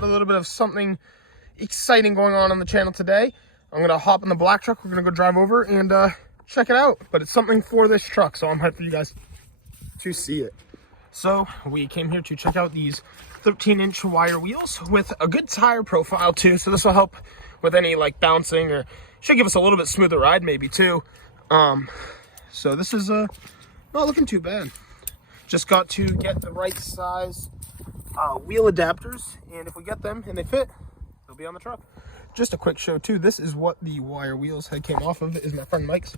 got a little bit of something exciting going on the channel today. I'm gonna hop in the black truck. We're gonna go drive over and check it out. But it's something for this truck, so I'm hyped for you guys to see it. So we came here to check out these 13-inch wire wheels with a good tire profile too. So this will help with any like bouncing, or should give us a little bit smoother ride maybe too. So this is not looking too bad. Just got to get the right size wheel adapters, and if we get them and they fit, they'll be on the truck. Just a quick show too. This is what the wire wheels had came off of. Is my friend Mike's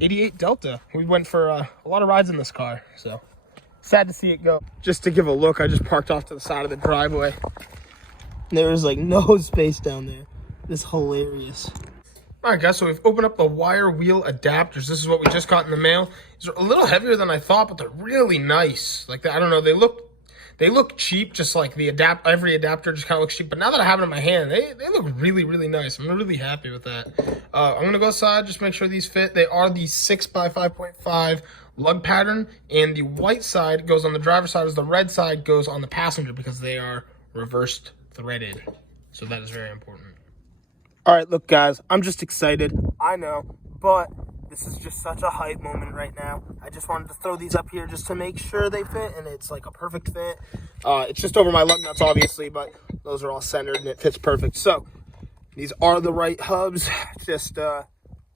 88 Delta. We went for a lot of rides in this car, so sad to see it go. Just to give a look, I just parked off to the side of the driveway. There was like no space down there. This is hilarious. All right, guys, so we've opened up the wire wheel adapters. This is what we just got in the mail. These are a little heavier than I thought, but they're really nice. Like, I don't know, they look cheap, just like the every adapter just kind of looks cheap. But now that I have it in my hand, they look really, really nice. I'm really happy with that. I'm going to go outside, just make sure these fit. They are the 6x5.5 lug pattern, and the white side goes on the driver's side as the red side goes on the passenger because they are reversed threaded. So that is very important. All right, look, guys, I'm just excited. I know, but this is just such a hype moment right now. I just wanted to throw these up here just to make sure they fit, and it's like a perfect fit. It's just over my lug nuts, obviously, but those are all centered, and it fits perfect. So these are the right hubs. Just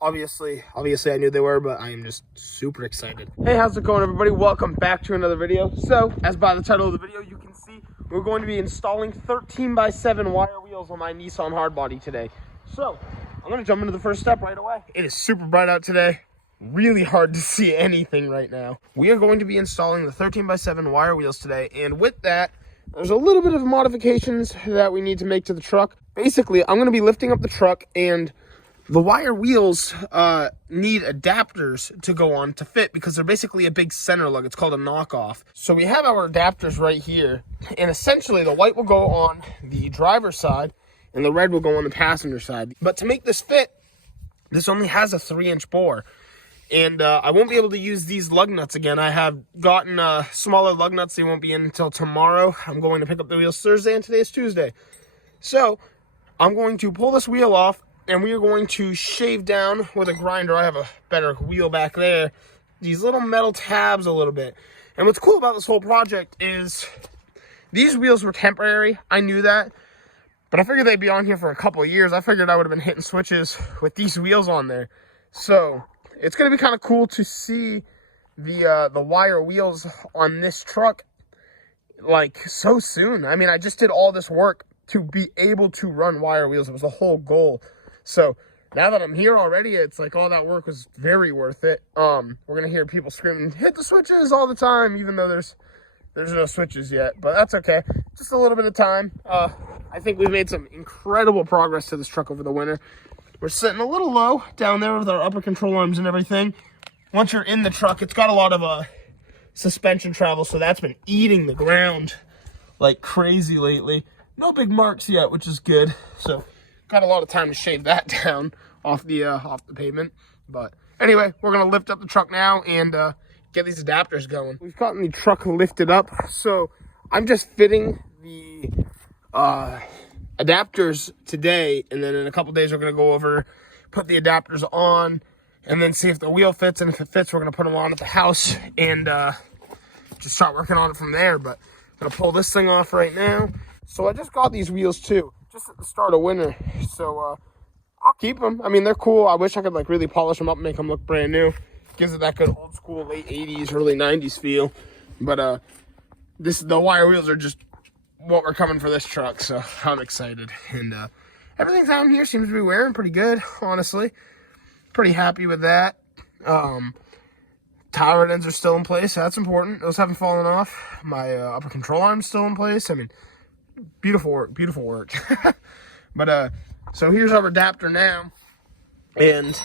obviously I knew they were, but I am just super excited. Hey, how's it going, everybody? Welcome back to another video. So, as by the title of the video, you can see we're going to be installing 13x7 wire wheels on my Nissan Hardbody today. So, I'm going to jump into the first step right away. It is super bright out today. Really hard to see anything right now. We are going to be installing the 13x7 wire wheels today, and with that, there's a little bit of modifications that we need to make to the truck. Basically, I'm going to be lifting up the truck, and the wire wheels need adapters to go on to fit because they're basically a big center lug. It's called a knockoff. So we have our adapters right here, and essentially the white will go on the driver's side, and the red will go on the passenger side. But to make this fit, this only has a 3-inch bore. And I won't be able to use these lug nuts again. I have gotten smaller lug nuts. They won't be in until tomorrow. I'm going to pick up the wheels Thursday, and today is Tuesday. So I'm going to pull this wheel off, and we are going to shave down with a grinder. I have a better wheel back there. These little metal tabs a little bit. And what's cool about this whole project is these wheels were temporary. I knew that. But I figured they'd be on here for a couple of years. I figured I would have been hitting switches with these wheels on there. So it's going to be kind of cool to see the wire wheels on this truck like so soon. I mean, I just did all this work to be able to run wire wheels. It was the whole goal. So now that I'm here already, it's like all that work was very worth it. We're going to hear people screaming, hit the switches all the time, even though there's no switches yet. But that's okay. Just a little bit of time. I think we've made some incredible progress to this truck over the winter. We're sitting a little low down there with our upper control arms and everything. Once you're in the truck, it's got a lot of suspension travel, so that's been eating the ground like crazy lately. No big marks yet, which is good. So got a lot of time to shave that down off the pavement. But anyway, we're gonna lift up the truck now and get these adapters going. We've gotten the truck lifted up, so I'm just fitting the adapters today, and then in a couple days we're going to go over, put the adapters on, and then see if the wheel fits, and if it fits we're going to put them on at the house and just start working on it from there. But I'm going to pull this thing off right now. So I just got these wheels too, just at the start of winter, so I'll keep them. I mean, they're cool. I wish I could like really polish them up and make them look brand new. Gives it that good old school late 80s, early 90s feel. But the wire wheels are just what we're coming for this truck, so I'm excited. And everything down here seems to be wearing pretty good, honestly. Pretty happy with that. Tire ends are still in place, so that's important. Those haven't fallen off. My upper control arm's still in place. I mean, beautiful work, beautiful work. But so here's our adapter now, and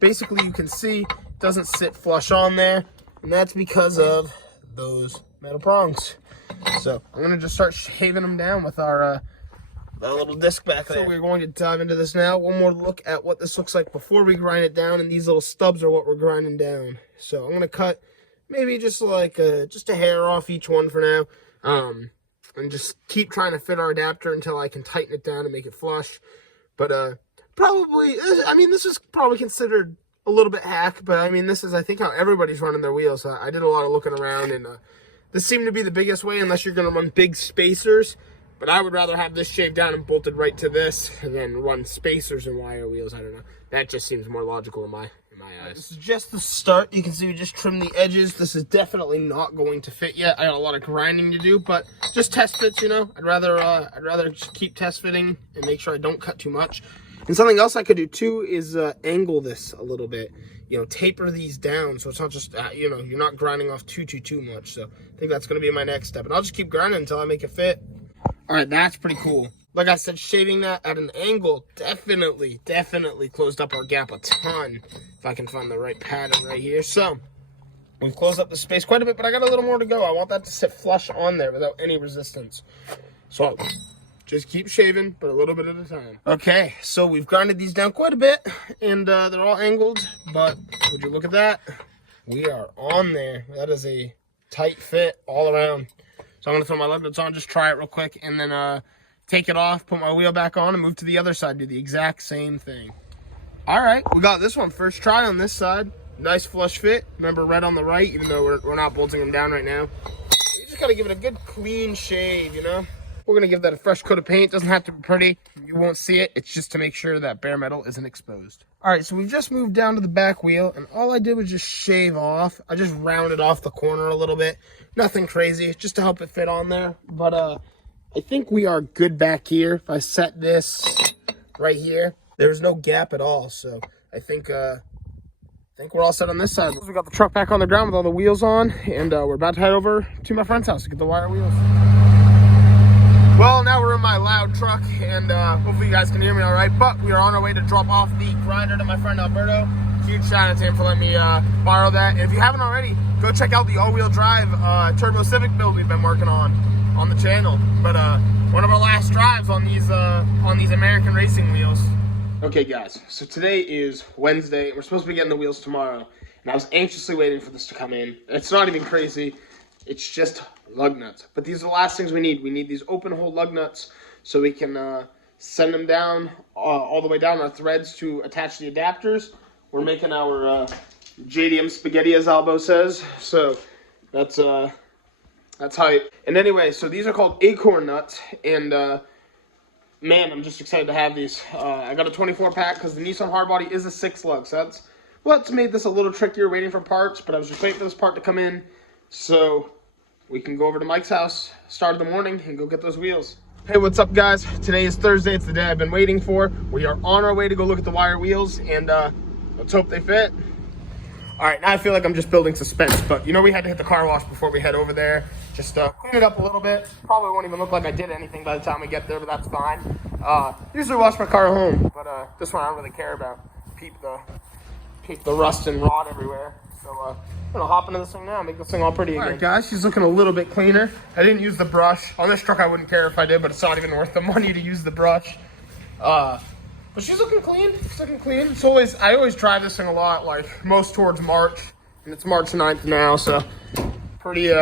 basically you can see it doesn't sit flush on there, and that's because of those metal prongs. So I'm going to just start shaving them down with our that little disc back there. So we're going to dive into this now. One more look at what this looks like before we grind it down, and these little stubs are what we're grinding down. So I'm going to cut maybe just like just a hair off each one for now. and just keep trying to fit our adapter until I can tighten it down and make it flush. But probably, I mean, this is probably considered a little bit hack, but I mean, this is, I think, how everybody's running their wheels. I did a lot of looking around, and this seemed to be the biggest way, unless you're going to run big spacers. But I would rather have this shaved down and bolted right to this and then run spacers and wire wheels. I don't know. That just seems more logical in my eyes. This is just the start. You can see we just trimmed the edges. This is definitely not going to fit yet. I got a lot of grinding to do, but just test fits, you know. I'd rather just keep test fitting and make sure I don't cut too much. And something else I could do too is angle this a little bit. You know, taper these down so it's not just, you know, you're not grinding off too much. So I think that's going to be my next step. And I'll just keep grinding until I make it fit. All right, that's pretty cool. Like I said, shaving that at an angle definitely closed up our gap a ton. If I can find the right pattern right here. So we've closed up the space quite a bit, but I got a little more to go. I want that to sit flush on there without any resistance. So just keep shaving, but a little bit at a time. Okay, so we've grinded these down quite a bit, and they're all angled, but would you look at that? We are on there. That is a tight fit all around. So I'm going to throw my lug nuts on, just try it real quick, and then take it off, put my wheel back on, and move to the other side, do the exact same thing. All right, we got this one first try on this side. Nice flush fit. Remember, red on the right, even though we're not bolting them down right now. You just got to give it a good clean shave, you know? We're going to give that a fresh coat of paint. Doesn't have to be pretty. You won't see it. It's just to make sure that bare metal isn't exposed. All right, so we've just moved down to the back wheel, and all I did was just shave off. I just rounded off the corner a little bit. Nothing crazy, just to help it fit on there. But I think we are good back here. If I set this right here, there's no gap at all. So I think we're all set on this side. We got the truck back on the ground with all the wheels on, and we're about to head over to my friend's house to get the wire wheels. Well, now we're in my loud truck, and hopefully you guys can hear me all right. But we are on our way to drop off the grinder to my friend Alberto. Huge shout out to him for letting me borrow that. And if you haven't already, go check out the all-wheel drive turbo Civic build we've been working on the channel. But one of our last drives on these American racing wheels. Okay, guys. So today is Wednesday. We're supposed to be getting the wheels tomorrow, and I was anxiously waiting for this to come in. It's not even crazy. It's just lug nuts. But these are the last things we need. We need these open hole lug nuts so we can send them down all the way down our threads to attach the adapters. We're making our JDM spaghetti, as Albo says. So that's hype. And anyway, so these are called acorn nuts, and man, I'm just excited to have these. I got a 24 pack because the Nissan Hardbody is a 6 lug. So that's what's made this a little trickier waiting for parts. But I was just waiting for this part to come in so we can go over to Mike's house, start of the morning, and go get those wheels. Hey, what's up, guys? Today is Thursday. It's the day I've been waiting for. We are on our way to go look at the wire wheels, and let's hope they fit. All right, now I feel like I'm just building suspense, but you know we had to hit the car wash before we head over there. Just clean it up a little bit. Probably won't even look like I did anything by the time we get there, but that's fine. Usually wash my car at home, but this one I don't really care about. Peep the rust and rot everywhere. So I'm gonna hop into this thing now, make this thing all pretty again. All right, guys, she's looking a little bit cleaner. I didn't use the brush. On this truck, I wouldn't care if I did, but it's not even worth the money to use the brush. But she's looking clean. She's looking clean. I always drive this thing a lot, like most towards March, and it's March 9th now, so pretty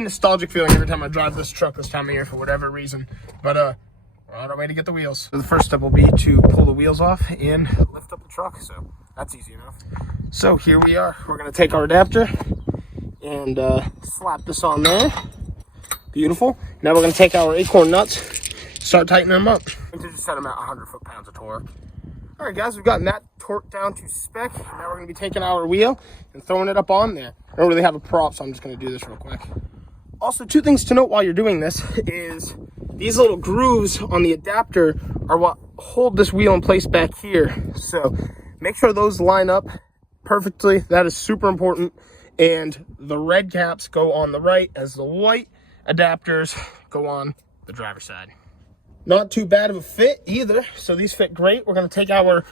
nostalgic feeling every time I drive this truck this time of year for whatever reason. But we're on our way to get the wheels. So the first step will be to pull the wheels off and lift up the truck. So that's easy enough. So here we are. We're gonna take our adapter and slap this on there. Beautiful. Now we're gonna take our acorn nuts, start tightening them up. To just set them at 100 foot-pounds of torque. All right, guys, we've gotten that torque down to spec. Now we're gonna be taking our wheel and throwing it up on there. I don't really have a prop, so I'm just gonna do this real quick. Also, 2 things to note while you're doing this is these little grooves on the adapter are what hold this wheel in place back here. So make sure those line up perfectly. That is super important. And the red caps go on the right as the white adapters go on the driver's side. Not too bad of a fit either. So these fit great. We're going to take our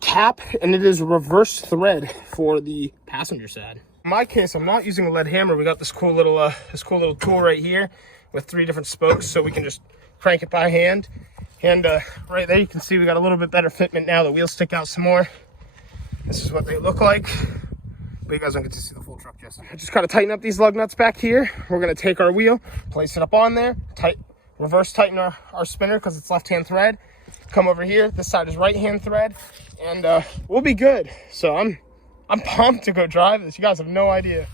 cap, and it is reverse thread for the passenger side. In my case, I'm not using a lead hammer. We got this cool little tool right here with 3 different spokes, so we can just crank it by hand. And right there, you can see we got a little bit better fitment now. The wheels stick out some more. This is what they look like. but you guys don't get to see the full truck just yet. I just gotta tighten up these lug nuts back here. We're gonna take our wheel, place it up on there, reverse tighten our spinner because it's left-hand thread. Come over here, this side is right-hand thread, and we'll be good. So I'm pumped to go drive this. You guys have no idea.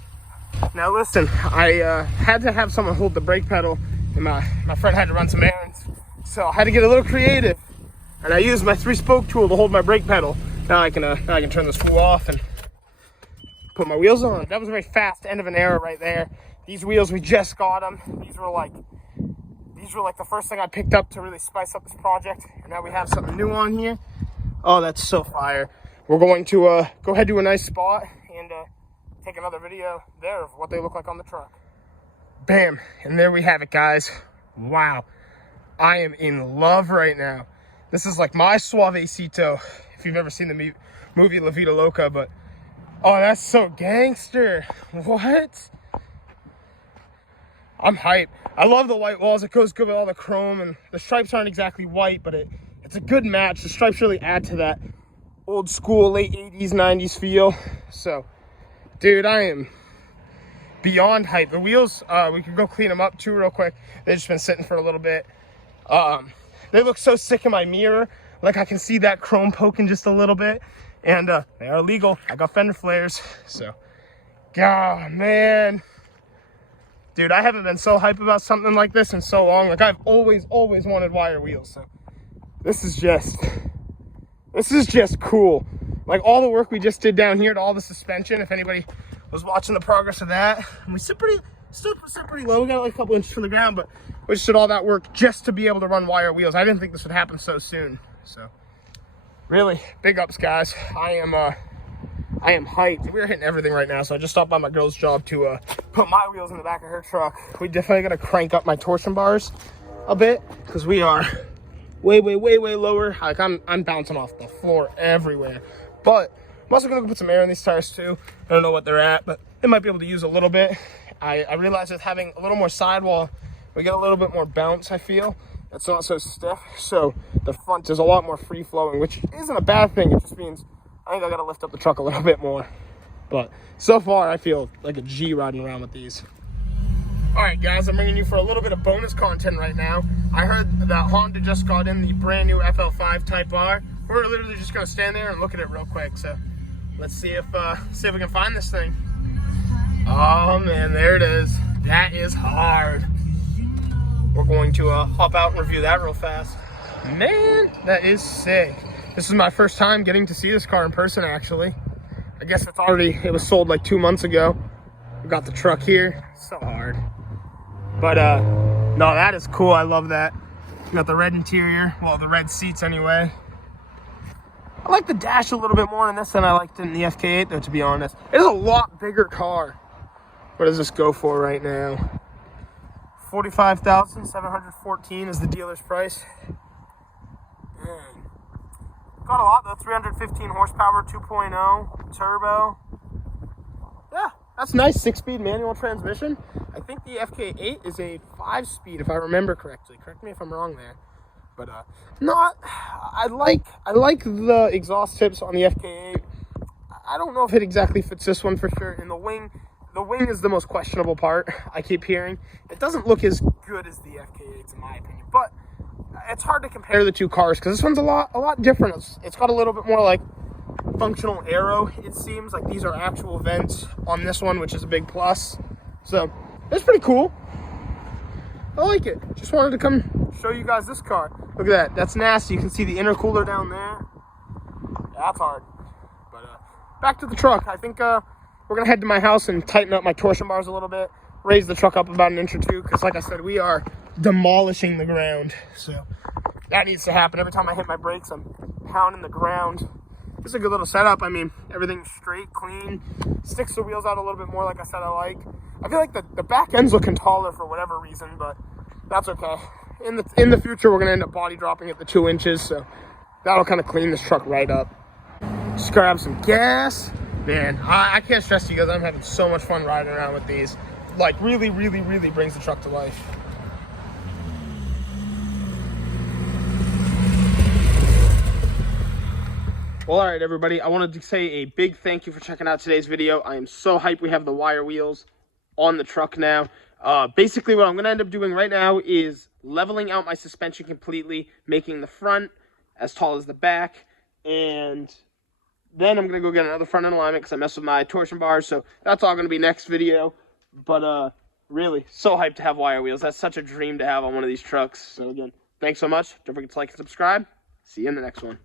Now listen, I had to have someone hold the brake pedal, and my friend had to run some errands. So I had to get a little creative, and I used my 3-spoke tool to hold my brake pedal. Now I can turn this fool off and put my wheels on. That was a very fast end of an era right there. These wheels, we just got them. These were like the first thing I picked up to really spice up this project. And now we have something new on here. Oh, that's so fire. We're going to go head to a nice spot and take another video there of what they look like on the truck. Bam, and there we have it, guys. Wow, I am in love right now. This is like my suavecito, if you've ever seen the movie La Vida Loca, but oh, that's so gangster. What? I'm hyped. I love the white walls. It goes good with all the chrome, and the stripes aren't exactly white, but it's a good match. The stripes really add to that old school late 80s, 90s feel. So, dude, I am beyond hyped. The wheels, we could go clean them up too real quick. They've just been sitting for a little bit. They look so sick in my mirror. Like I can see that chrome poking just a little bit. And they are legal. I got fender flares. So, God, man. Dude, I haven't been so hyped about something like this in so long. Like, I've always wanted wire wheels. So, this is just cool. Like, all the work we just did down here to all the suspension, if anybody was watching the progress of that. And we still sit pretty low. We got like a couple inches from the ground, but we just did all that work just to be able to run wire wheels. I didn't think this would happen so soon. So, really, big ups, guys. I am hyped. We're hitting everything right now, so I just stopped by my girl's job to put my wheels in the back of her truck. We definitely gotta crank up my torsion bars a bit because we are way lower. Like I'm bouncing off the floor everywhere. But I'm also gonna go put some air in these tires too. I don't know what they're at, but they might be able to use a little bit. I realized with having a little more sidewall, we get a little bit more bounce, I feel. It's not so stiff, so the front is a lot more free flowing, which isn't a bad thing. It just means I think I gotta lift up the truck a little bit more. But so far, I feel like a G riding around with these. All right, guys, I'm bringing you for a little bit of bonus content right now. I heard that Honda just got in the brand new FL5 Type R. We're literally just gonna stand there and look at it real quick. So let's see if we can find this thing. Oh man, there it is. That is hard. We're going to hop out and review that real fast. Man, that is sick. This is my first time getting to see this car in person, actually. I guess it was sold like 2 months ago. We got the truck here. So hard. But, no, that is cool. I love that. We got the red interior. Well, the red seats anyway. I like the dash a little bit more in this than I liked in the FK8, though, to be honest. It is a lot bigger car. What does this go for right now? $45,714 is the dealer's price. Dang. Got a lot though, 315 horsepower, 2.0 turbo. Yeah, that's nice. 6-speed manual transmission. I think the FK8 is a 5-speed, if I remember correctly. Correct me if I'm wrong there. But I like the exhaust tips on the FK8. I don't know if it exactly fits this one for sure. And the wing is the most questionable part. I keep hearing it doesn't look as good as the FK8s in my opinion, but it's hard to compare the two cars because this one's a lot different. It's got a little bit more like functional aero. It seems like these are actual vents on this one, which is a big plus. So it's pretty cool. I like it. Just wanted to come show you guys this car. Look at that. That's nasty. You can see the intercooler down there. Yeah, that's hard. But back to the truck. I think we're gonna head to my house and tighten up my torsion bars a little bit, raise the truck up about an inch or two, because like I said, we are demolishing the ground. So that needs to happen. Every time I hit my brakes, I'm pounding the ground. This is a good little setup. I mean, everything's straight, clean, sticks the wheels out a little bit more, like I said, I like. I feel like the back end's looking taller for whatever reason, but that's okay. In the future, we're gonna end up body dropping at the 2 inches, so that'll kind of clean this truck right up. Just grab some gas. Man, I can't stress to you guys, I'm having so much fun riding around with these. Like, really brings the truck to life. Well, all right, everybody. I wanted to say a big thank you for checking out today's video. I am so hyped we have the wire wheels on the truck now. Basically, what I'm going to end up doing right now is leveling out my suspension completely, making the front as tall as the back, and then I'm going to go get another front end alignment because I messed with my torsion bars, so that's all going to be next video. But really, so hyped to have wire wheels. That's such a dream to have on one of these trucks. So again, thanks so much. Don't forget to like and subscribe. See you in the next one.